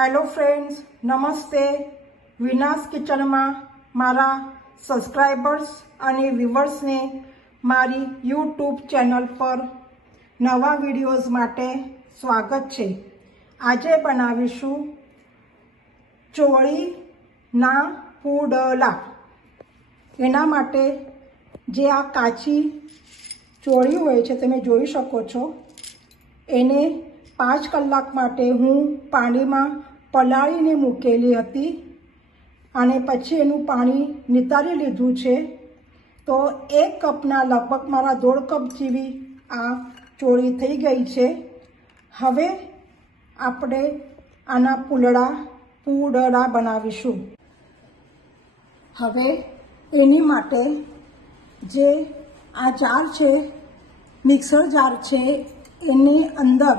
Hello friends, નમસ્તે. વિનાસ કિચનમાં મારા સબસ્ક્રાઈબર્સ અને વ્યુઅર્સને મારી યુટ્યુબ ચેનલ પર નવા વિડીયોઝ માટે સ્વાગત છે. આજે બનાવીશું ચોળીના પુડલા. એના માટે જે આ કાચી ચોળી હોય છે તમે જોઈ શકો છો, એને 5 કલાક માટે હું પાણીમાં પલાળીને મૂકેલી હતી અને પછી એનું પાણી નિતારી લીધું છે. તો 1 કપના લગભગ મારા 1.5 કપ જેવી આ ચોળી થઈ ગઈ છે. હવે આપણે આના પુડલા બનાવીશું. હવે એની માટે જે આ જાર છે, મિક્સર જાર છે, એની અંદર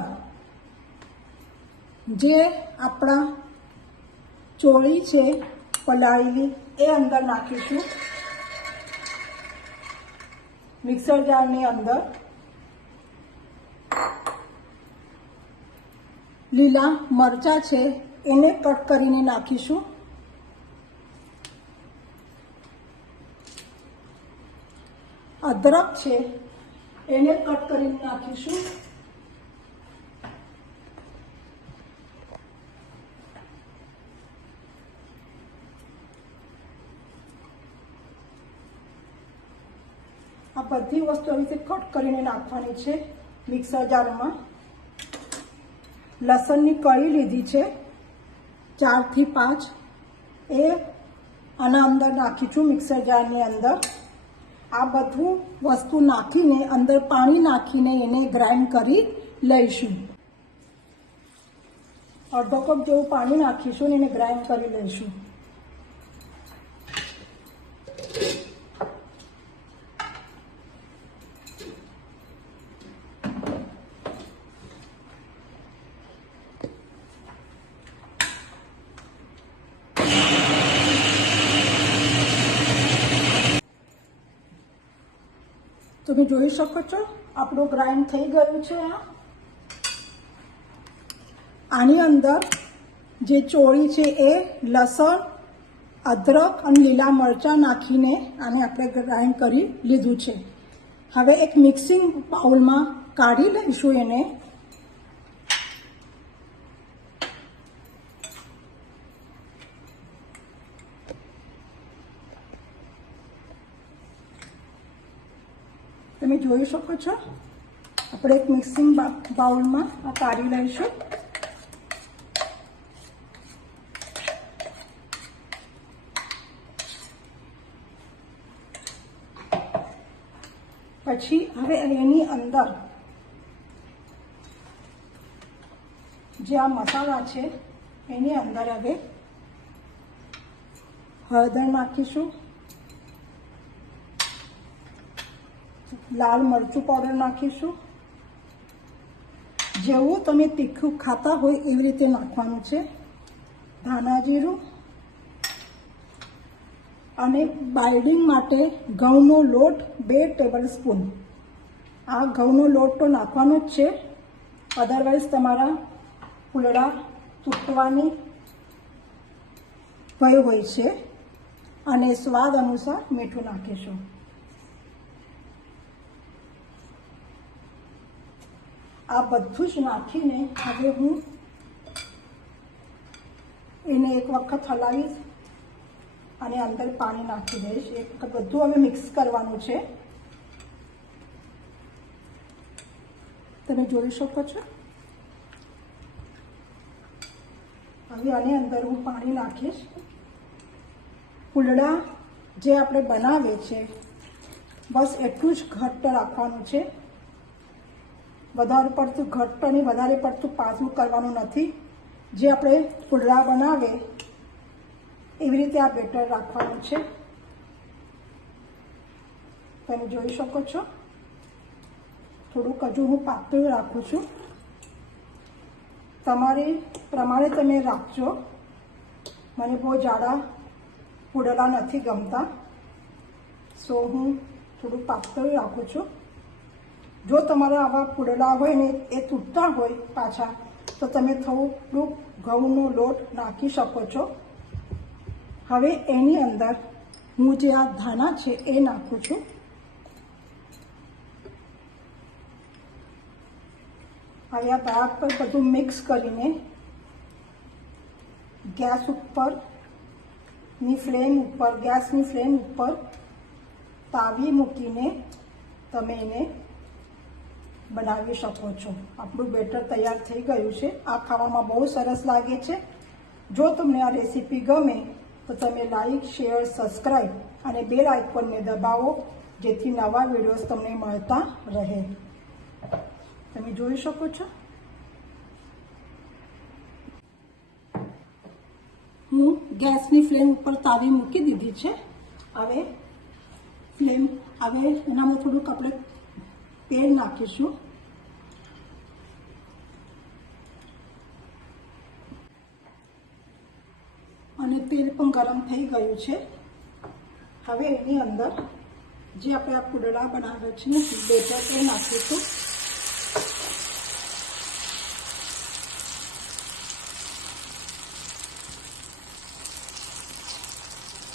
જે આપણા ચોળી છે પલાળેલી એ અંદર નાખીશું. મિક્સર જારની અંદર લીલા મરચાં છે એને કટ કરીને નાખીશું. અદરક છે એને કટ કરીને નાખીશું. આ બધી વસ્તુ આવી રીતે કટ કરીને નાખવાની છે મિક્સર જારમાં. લસણની કળી લીધી છે 4 થી 5, એ આના અંદર નાખીશું મિક્સર જારની અંદર. આ બધું વસ્તુ નાખીને અંદર પાણી નાખીને એને ગ્રાઇન્ડ કરી લઈશું. અડધો કપ જેવું પાણી નાખીશું ને એને ગ્રાઇન્ડ કરી લઈશું. તમે જોઈ શકો છો આપણું ગ્રાઇન્ડ થઈ ગયું છે. આની અંદર જે ચોળી છે એ લસણ, અદરક અને લીલા મરચાં નાખીને આને આપણે ગ્રાઇન્ડ કરી લીધું છે. હવે એક મિક્સિંગ બાઉલમાં કાઢી લઈશું એને. તમે જોઈ શકો છો આપણે એક મિક્સિંગ બાઉલમાં આ કાઢી લઈશું. પછી હવે એની અંદર જે આ મસાલા છે એની અંદર હવે હળદર નાખીશું, લાલ મરચું પાવડર નાખીશું. જેવું તમે તીખું ખાતા હોય એવી રીતે નાખવાનું છે. ધાણા જીરું અને બાઇન્ડિંગ માટે ઘઉંનો લોટ 2 ટેબલ સ્પૂન. આ ઘઉંનો લોટ તો નાખવાનો જ છે, અધરવાઇઝ તમારા પુડલા તૂટવાની ભય હોય છે. અને સ્વાદ અનુસાર મીઠું નાખીશું. આ બધું જ નાખીને હવે હું એને એક વખત હલાવીશ અને અંદર પાણી નાખી દઈશ. એક વખત બધું હવે મિક્સ કરવાનું છે. તમે જોઈ શકો છો. હવે આની અંદર હું પાણી નાખીશ. પુડલા જે આપણે બનાવે છે બસ એટલું જ ઘટ્ટ રાખવાનું છે. વધારે પડતું ઘટ્ટ અને વધારે પડતું પાતળું કરવાનું નથી. જે આપણે પુડલા બનાવે એવી રીતે આ બેટર રાખવાનું છે. તમે જોઈ શકો છો થોડુંક હજુ હું પાતળું રાખું છું. તમારી પ્રમાણે તમે રાખજો. મને બહુ જાડા પુડલા નથી ગમતા, સો હું થોડું પાતળું રાખું છું. જો તમારા આવા પુડલા હોય ને એ તૂટતા હોય પાછા, તો તમે થોડુંક ઘઉંનો લોટ નાખી શકો છો. હવે એની અંદર હું જે આ ધાણા છે એ નાખું છું. હવે આ બરાબર બધું મિક્સ કરીને ગેસની ફ્લેમ ઉપર તાવી મૂકીને તમે એને બનાવી શકો છો. આપણું બેટર તૈયાર થઈ ગયું છે. આ ખાવામાં બહુ સરસ લાગે છે. જો તમને આ રેસીપી ગમે તો તમે લાઈક, શેર, સબસ્ક્રાઈબ અને બેલ આઇકોનને દબાવો, જેથી નવા વિડીયોઝ તમને મળતા રહે. તમે જોઈ શકો છો હું ગેસની ફ્લેમ ઉપર તાવી મૂકી દીધી છે. હવે એનામાં થોડુંક આપણે તેલ નાખીશું. અને તેલ પણ ગરમ થઈ ગયું છે. હવે એની અંદર જે આપણે આ પુડલા બનાવ્યા છે ને બેટર એ નાખીશું.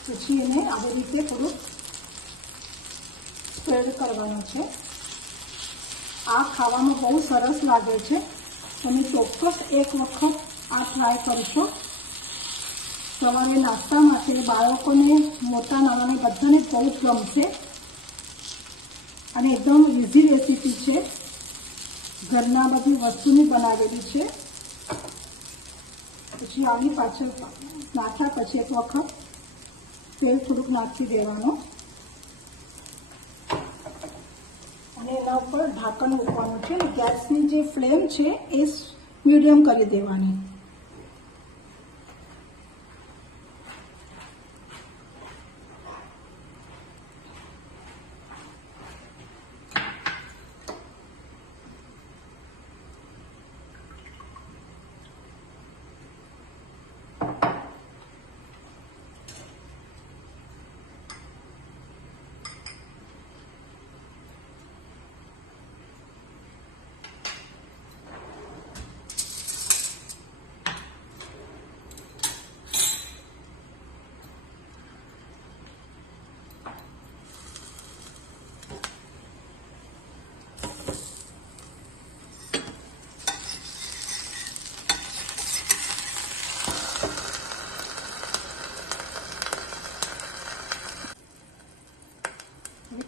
પછી એને આવી રીતે થોડુંક સ્પ્રેડ કરવાનું છે. આ ખાવામાં બહુ સરસ લાગે છે. તમે ચોક્કસ એક વખત આ ટ્રાય કરશો. સવારે નાસ્તા માટે બાળકોને, મોટા નાનાને બધાને બહુ જ ગમશે. અને એકદમ ઇઝી રેસીપી છે. ઘરના બધી વસ્તુની બનાવેલી છે. પછી આની પાછળ નાખ્યા પછી એક વખત તેલ થોડુંક નાખી દેવાનું અને એના ઉપર ઢાંકણ મૂકવાનું છે. ગેસની જે ફ્લેમ છે એ મીડિયમ કરી દેવાની.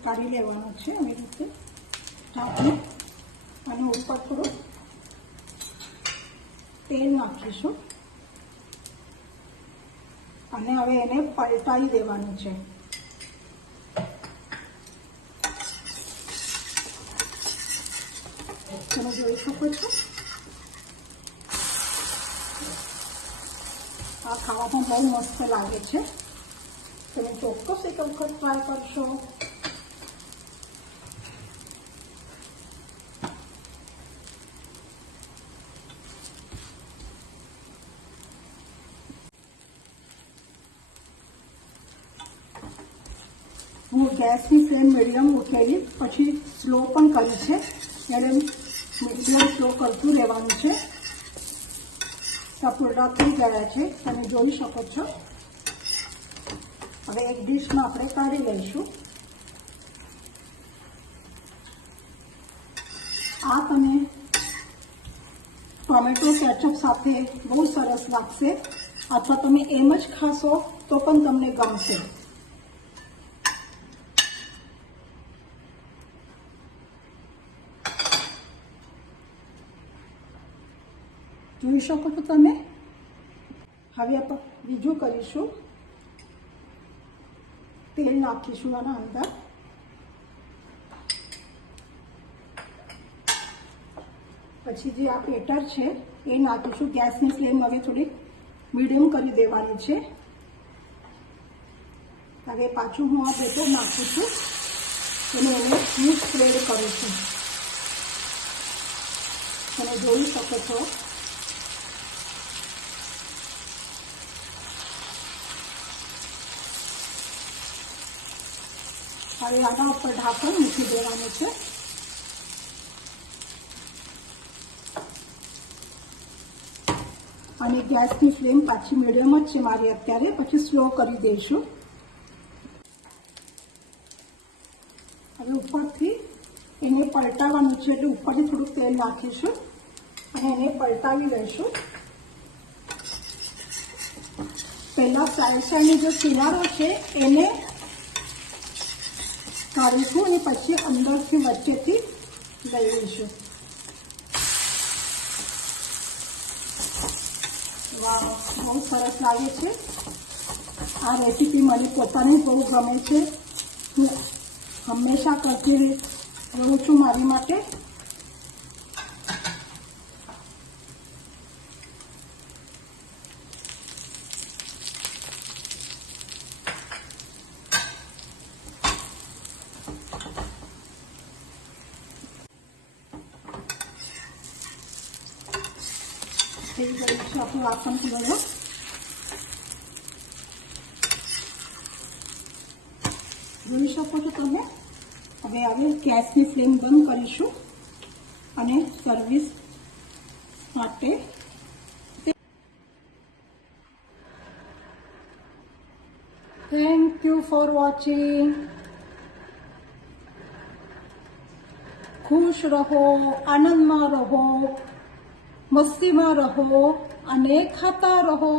કાઢી લેવાનું છે આવી રીતે ઢાંકી અને ઉપર થોડું તેલ નાખીશું અને હવે એને પલટાવી દેવાનું છે. તમે જોઈ શકો છો આ ખાવામાં બહુ મસ્ત લાગે છે. તમે ચોક્કસ એક વખત ટ્રાય કરશો. હું ગેસની ફ્લેમ મીડિયમ મૂકેલી, પછી સ્લો પણ કરી છે. એટલે મીડિયમ સ્લો કરતું રહેવાનું છે. પૂરા થઈ ગયા છે, તમે જોઈ શકો છો. હવે એક ડીશમાં આપણે કાઢી લઈશું. આ તમે ટોમેટો કેચઅપ સાથે બહુ સરસ લાગશે, અથવા તમે એમ જ ખાશો તો પણ તમને ગમશે. જોઈ શકો છો તમે. હવે આપણે બીજું કરીશું. તેલ નાખીશું આના અંદર. પછી જે આ બેટર છે એ નાખીશું. ગેસની ફ્લેમ હવે થોડી મીડિયમ કરી દેવાની છે. હવે પાછું હું આ બેટર નાખું છું અને એને હું સ્પ્રેડ કરું છું. તમે જોઈ શકો છો. હવે આના ઉપર ઢાંકણ મૂકી દેવાનું છે. અને ગેસની ફ્લેમ પાછી મીડિયમ જ છે મારી અત્યારે, પછી સ્લો કરી દઈશું. હવે ઉપરથી એને પલટાવવાનું છે, એટલે ઉપરથી થોડુંક તેલ નાખીશું અને એને પલટાવી લઈશું. પહેલાં સાઈડની જે કિનારો છે એને કાઢીશું અને પછી અંદરથી વચ્ચેથી લઈ લઈશું. વાહ, બહુ સરસ લાગે છે. આ રેસીપી મને પોતાને બહુ ગમે છે. હું હંમેશા કરતી રહું છું મારી માટે. થઈ ગયું છે આપણું વાસણ પીવડો. જોઈ શકો છો તમે. હવે ગેસની ફ્લેમ બંધ કરીશું અને સર્વિસ માટે થેન્ક યુ ફોર વોચિંગ. ખુશ રહો, આનંદમાં રહો, મસ્તીમાં રહો અને ખાતા રહો.